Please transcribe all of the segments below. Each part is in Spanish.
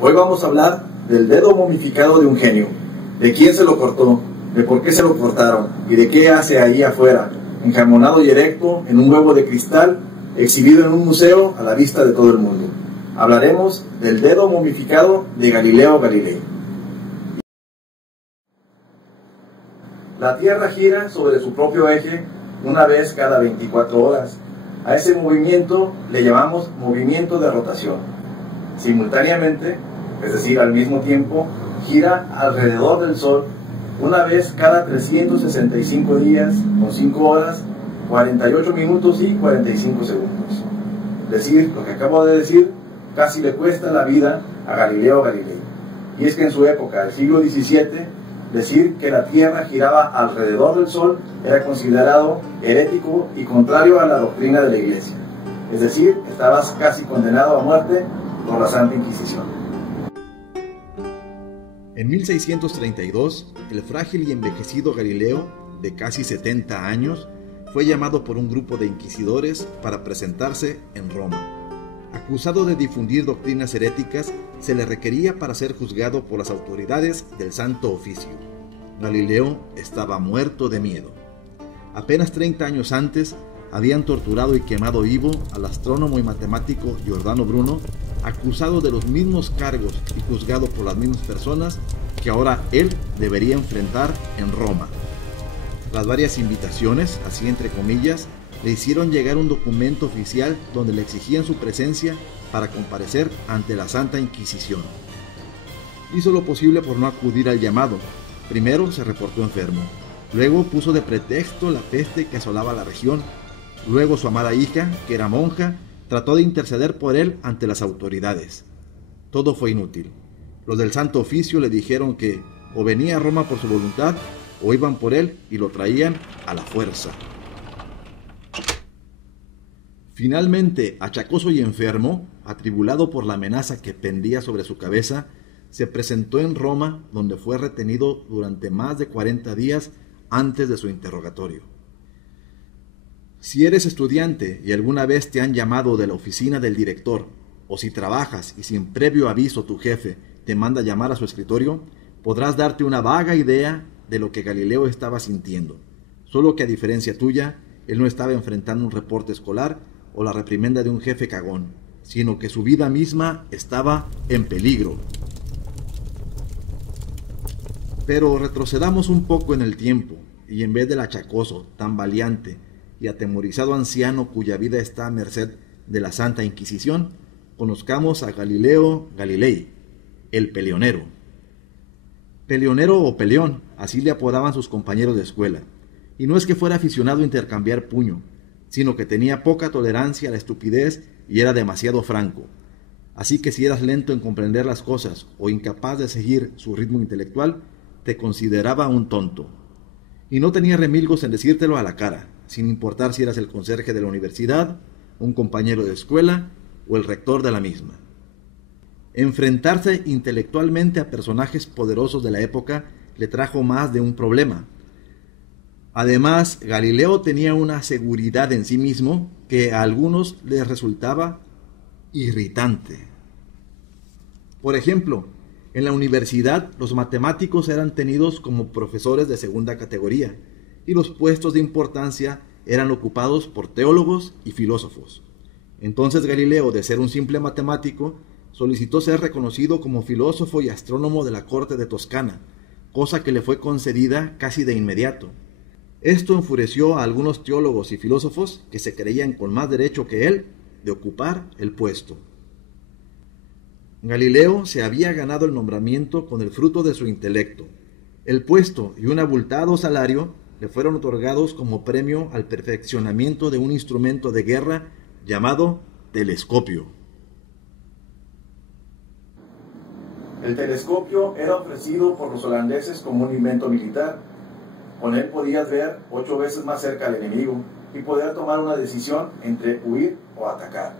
Hoy vamos a hablar del dedo momificado de un genio, de quién se lo cortó, de por qué se lo cortaron y de qué hace ahí afuera, enjamonado y erecto en un huevo de cristal, exhibido en un museo a la vista de todo el mundo. Hablaremos del dedo momificado de Galileo Galilei. La Tierra gira sobre su propio eje una vez cada 24 horas. A ese movimiento le llamamos movimiento de rotación. Simultáneamente, es decir, al mismo tiempo, gira alrededor del Sol una vez cada 365 días, con 5 horas, 48 minutos y 45 segundos. Decir lo que acabo de decir casi le cuesta la vida a Galileo Galilei. Y es que en su época, el siglo XVII, decir que la Tierra giraba alrededor del Sol era considerado herético y contrario a la doctrina de la Iglesia. Es decir, estabas casi condenado a muerte por la Santa Inquisición. En 1632, el frágil y envejecido Galileo, de casi 70 años, fue llamado por un grupo de inquisidores para presentarse en Roma. Acusado de difundir doctrinas heréticas, se le requería para ser juzgado por las autoridades del Santo Oficio. Galileo estaba muerto de miedo. Apenas 30 años antes, habían torturado y quemado vivo al astrónomo y matemático Giordano Bruno, acusado de los mismos cargos y juzgado por las mismas personas que ahora él debería enfrentar en Roma. Las varias invitaciones, así entre comillas, le hicieron llegar un documento oficial donde le exigían su presencia para comparecer ante la Santa Inquisición. Hizo lo posible por no acudir al llamado. Primero se reportó enfermo, luego puso de pretexto la peste que asolaba la región, luego su amada hija, que era monja, trató de interceder por él ante las autoridades. Todo fue inútil. Los del Santo Oficio le dijeron que o venía a Roma por su voluntad o iban por él y lo traían a la fuerza. Finalmente, achacoso y enfermo, atribulado por la amenaza que pendía sobre su cabeza, se presentó en Roma, donde fue retenido durante más de 40 días antes de su interrogatorio. Si eres estudiante y alguna vez te han llamado de la oficina del director, o si trabajas y sin previo aviso tu jefe te manda llamar a su escritorio, podrás darte una vaga idea de lo que Galileo estaba sintiendo, solo que a diferencia tuya, él no estaba enfrentando un reporte escolar o la reprimenda de un jefe cagón, sino que su vida misma estaba en peligro. Pero retrocedamos un poco en el tiempo, y en vez del achacoso, tambaleante y atemorizado anciano cuya vida está a merced de la Santa Inquisición, conozcamos a Galileo Galilei, el peleonero. Peleonero o peleón, así le apodaban sus compañeros de escuela, y no es que fuera aficionado a intercambiar puño, sino que tenía poca tolerancia a la estupidez y era demasiado franco. Así que si eras lento en comprender las cosas o incapaz de seguir su ritmo intelectual, te consideraba un tonto. Y no tenía remilgos en decírtelo a la cara, sin importar si eras el conserje de la universidad, un compañero de escuela o el rector de la misma. Enfrentarse intelectualmente a personajes poderosos de la época le trajo más de un problema. Además, Galileo tenía una seguridad en sí mismo que a algunos les resultaba irritante. Por ejemplo, en la universidad los matemáticos eran tenidos como profesores de segunda categoría y los puestos de importancia eran ocupados por teólogos y filósofos. Entonces Galileo, de ser un simple matemático, solicitó ser reconocido como filósofo y astrónomo de la corte de Toscana, cosa que le fue concedida casi de inmediato. Esto enfureció a algunos teólogos y filósofos que se creían con más derecho que él de ocupar el puesto. Galileo se había ganado el nombramiento con el fruto de su intelecto. El puesto y un abultado salario le fueron otorgados como premio al perfeccionamiento de un instrumento de guerra llamado telescopio. El telescopio era ofrecido por los holandeses como un invento militar. Con él podías ver 8 veces más cerca al enemigo y poder tomar una decisión entre huir o atacar.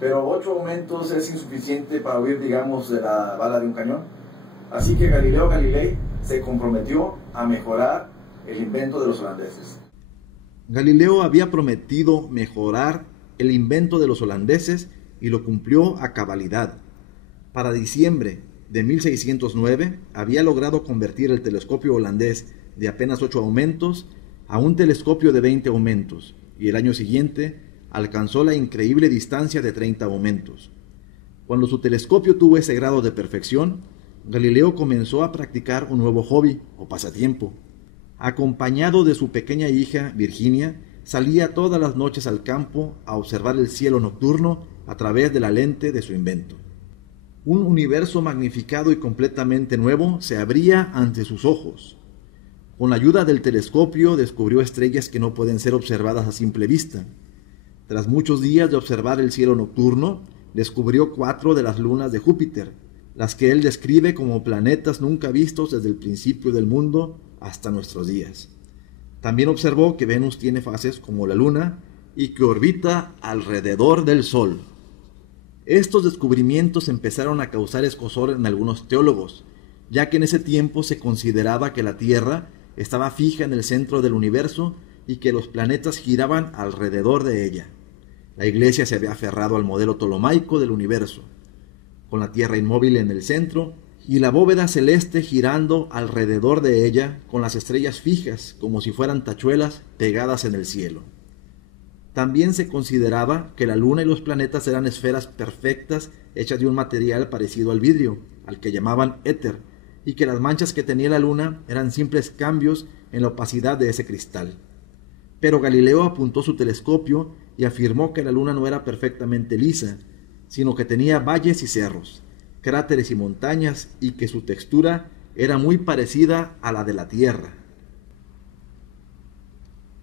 Pero 8 aumentos es insuficiente para huir, digamos, de la bala de un cañón. Así que Galileo Galilei se comprometió a mejorar el invento de los holandeses. Galileo había prometido mejorar el invento de los holandeses y lo cumplió a cabalidad. Para diciembre de 1609 había logrado convertir el telescopio holandés de apenas 8 aumentos a un telescopio de 20 aumentos, y el año siguiente alcanzó la increíble distancia de 30 aumentos. Cuando su telescopio tuvo ese grado de perfección, Galileo comenzó a practicar un nuevo hobby o pasatiempo. Acompañado de su pequeña hija, Virginia, salía todas las noches al campo a observar el cielo nocturno a través de la lente de su invento. Un universo magnificado y completamente nuevo se abría ante sus ojos. Con la ayuda del telescopio descubrió estrellas que no pueden ser observadas a simple vista. Tras muchos días de observar el cielo nocturno, descubrió 4 de las lunas de Júpiter, las que él describe como planetas nunca vistos desde el principio del mundo hasta nuestros días. También observó que Venus tiene fases como la Luna y que orbita alrededor del Sol. Estos descubrimientos empezaron a causar escozor en algunos teólogos, ya que en ese tiempo se consideraba que la Tierra estaba fija en el centro del universo y que los planetas giraban alrededor de ella. La Iglesia se había aferrado al modelo ptolomaico del universo, con la Tierra inmóvil en el centro y la bóveda celeste girando alrededor de ella con las estrellas fijas como si fueran tachuelas pegadas en el cielo. También se consideraba que la Luna y los planetas eran esferas perfectas hechas de un material parecido al vidrio, al que llamaban éter, y que las manchas que tenía la Luna eran simples cambios en la opacidad de ese cristal. Pero Galileo apuntó su telescopio y afirmó que la Luna no era perfectamente lisa, sino que tenía valles y cerros, cráteres y montañas, y que su textura era muy parecida a la de la Tierra.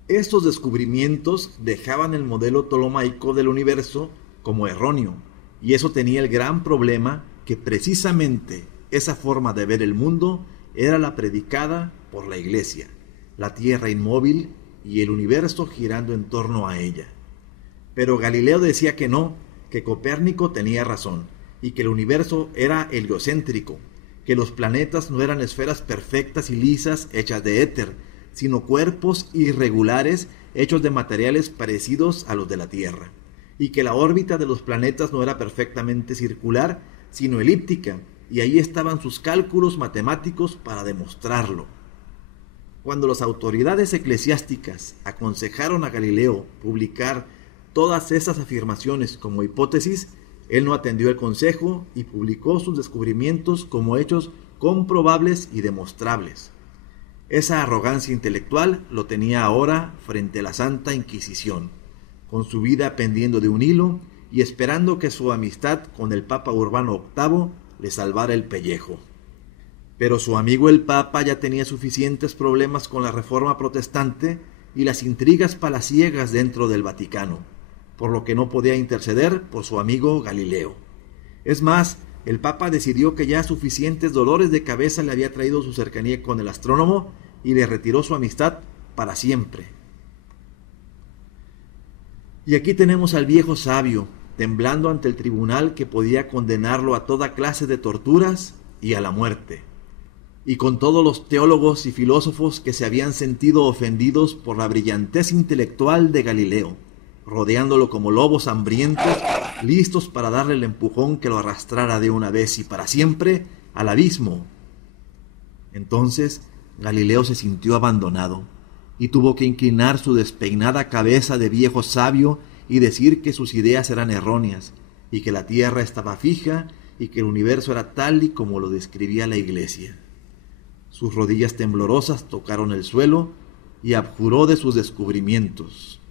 Estos descubrimientos dejaban el modelo ptolomaico del universo como erróneo, y eso tenía el gran problema que precisamente esa forma de ver el mundo era la predicada por la Iglesia, la Tierra inmóvil y el universo girando en torno a ella. Pero Galileo decía que no, que Copérnico tenía razón, y que el universo era heliocéntrico, que los planetas no eran esferas perfectas y lisas hechas de éter, sino cuerpos irregulares hechos de materiales parecidos a los de la Tierra, y que la órbita de los planetas no era perfectamente circular, sino elíptica, y ahí estaban sus cálculos matemáticos para demostrarlo. Cuando las autoridades eclesiásticas aconsejaron a Galileo publicar todas esas afirmaciones como hipótesis, él no atendió el consejo y publicó sus descubrimientos como hechos comprobables y demostrables. Esa arrogancia intelectual lo tenía ahora frente a la Santa Inquisición, con su vida pendiendo de un hilo y esperando que su amistad con el Papa Urbano VIII le salvara el pellejo. Pero su amigo el Papa ya tenía suficientes problemas con la Reforma Protestante y las intrigas palaciegas dentro del Vaticano, por lo que no podía interceder por su amigo Galileo. Es más, el Papa decidió que ya suficientes dolores de cabeza le había traído su cercanía con el astrónomo y le retiró su amistad para siempre. Y aquí tenemos al viejo sabio, temblando ante el tribunal que podía condenarlo a toda clase de torturas y a la muerte, y con todos los teólogos y filósofos que se habían sentido ofendidos por la brillantez intelectual de Galileo, rodeándolo como lobos hambrientos, listos para darle el empujón que lo arrastrara de una vez y para siempre al abismo. Entonces Galileo se sintió abandonado y tuvo que inclinar su despeinada cabeza de viejo sabio y decir que sus ideas eran erróneas, y que la Tierra estaba fija y que el universo era tal y como lo describía la Iglesia. Sus rodillas temblorosas tocaron el suelo y abjuró de sus descubrimientos.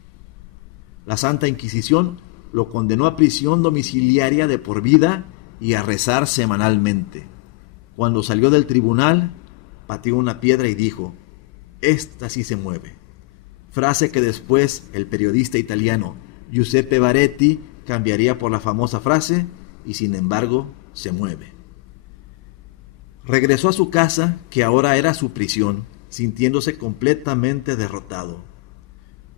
La Santa Inquisición lo condenó a prisión domiciliaria de por vida y a rezar semanalmente. Cuando salió del tribunal, pateó una piedra y dijo: «Esta sí se mueve», frase que después el periodista italiano Giuseppe Baretti cambiaría por la famosa frase «y sin embargo se mueve». Regresó a su casa, que ahora era su prisión, sintiéndose completamente derrotado.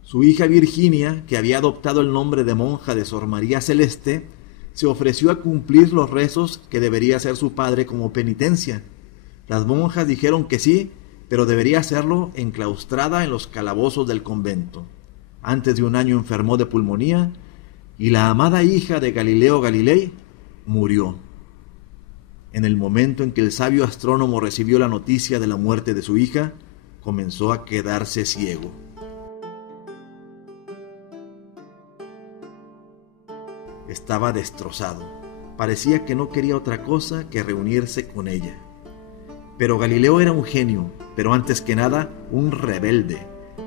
Su hija Virginia, que había adoptado el nombre de monja de Sor María Celeste, se ofreció a cumplir los rezos que debería hacer su padre como penitencia. Las monjas dijeron que sí, pero debería hacerlo enclaustrada en los calabozos del convento. Antes de un año enfermó de pulmonía y la amada hija de Galileo Galilei murió. En el momento en que el sabio astrónomo recibió la noticia de la muerte de su hija, comenzó a quedarse ciego. Estaba destrozado. Parecía que no quería otra cosa que reunirse con ella. Pero Galileo era un genio, pero antes que nada un rebelde,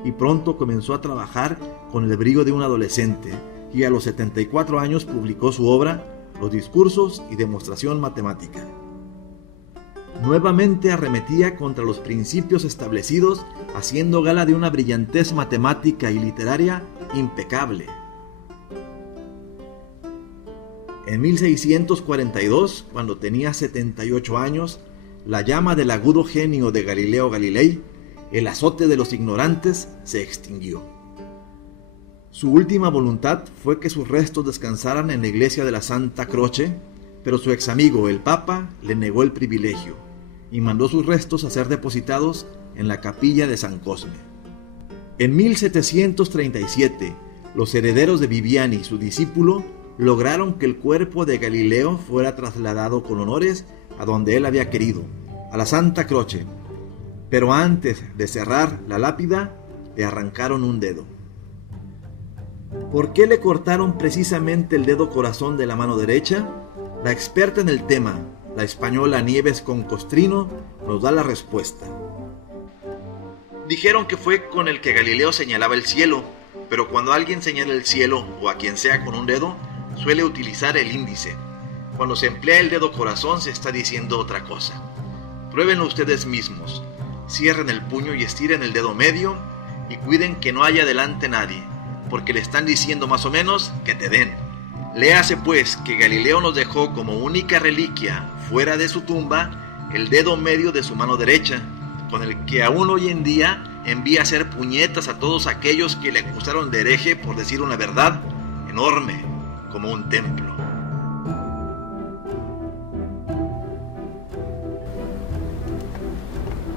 y pronto comenzó a trabajar con el brío de un adolescente, y a los 74 años publicó su obra Los discursos y demostración matemática. Nuevamente arremetía contra los principios establecidos, haciendo gala de una brillantez matemática y literaria impecable. En 1642, cuando tenía 78 años, la llama del agudo genio de Galileo Galilei, el azote de los ignorantes, se extinguió. Su última voluntad fue que sus restos descansaran en la iglesia de la Santa Croce, pero su ex amigo, el Papa, le negó el privilegio y mandó sus restos a ser depositados en la capilla de San Cosme. En 1737, los herederos de Viviani, su discípulo, lograron que el cuerpo de Galileo fuera trasladado con honores a donde él había querido, a la Santa Croce. Pero antes de cerrar la lápida, le arrancaron un dedo. ¿Por qué le cortaron precisamente el dedo corazón de la mano derecha? La experta en el tema, la española Nieves Concostrino, nos da la respuesta. Dijeron que fue con el que Galileo señalaba el cielo, pero cuando alguien señala el cielo o a quien sea con un dedo, suele utilizar el índice. Cuando se emplea el dedo corazón se está diciendo otra cosa. Pruébenlo ustedes mismos. Cierren el puño y estiren el dedo medio y cuiden que no haya delante nadie, porque le están diciendo más o menos que te den. Léase pues que Galileo nos dejó como única reliquia fuera de su tumba el dedo medio de su mano derecha, con el que aún hoy en día envía a hacer puñetas a todos aquellos que le acusaron de hereje por decir una verdad enorme como un templo.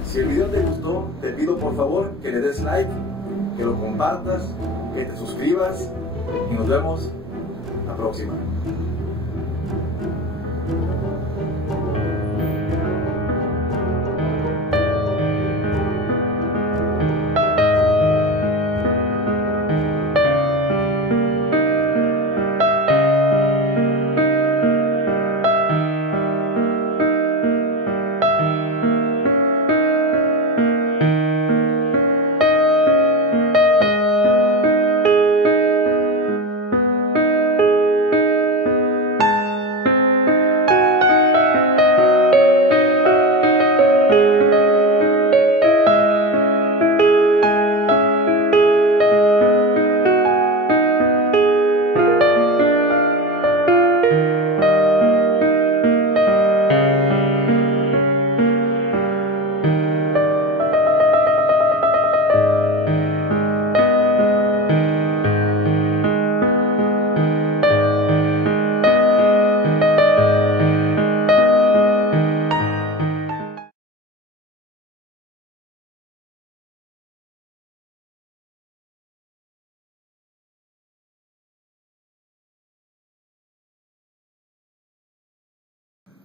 Si el video te gustó, te pido por favor que le des like, que lo compartas, que te suscribas y nos vemos la próxima.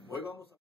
Hoy vamos a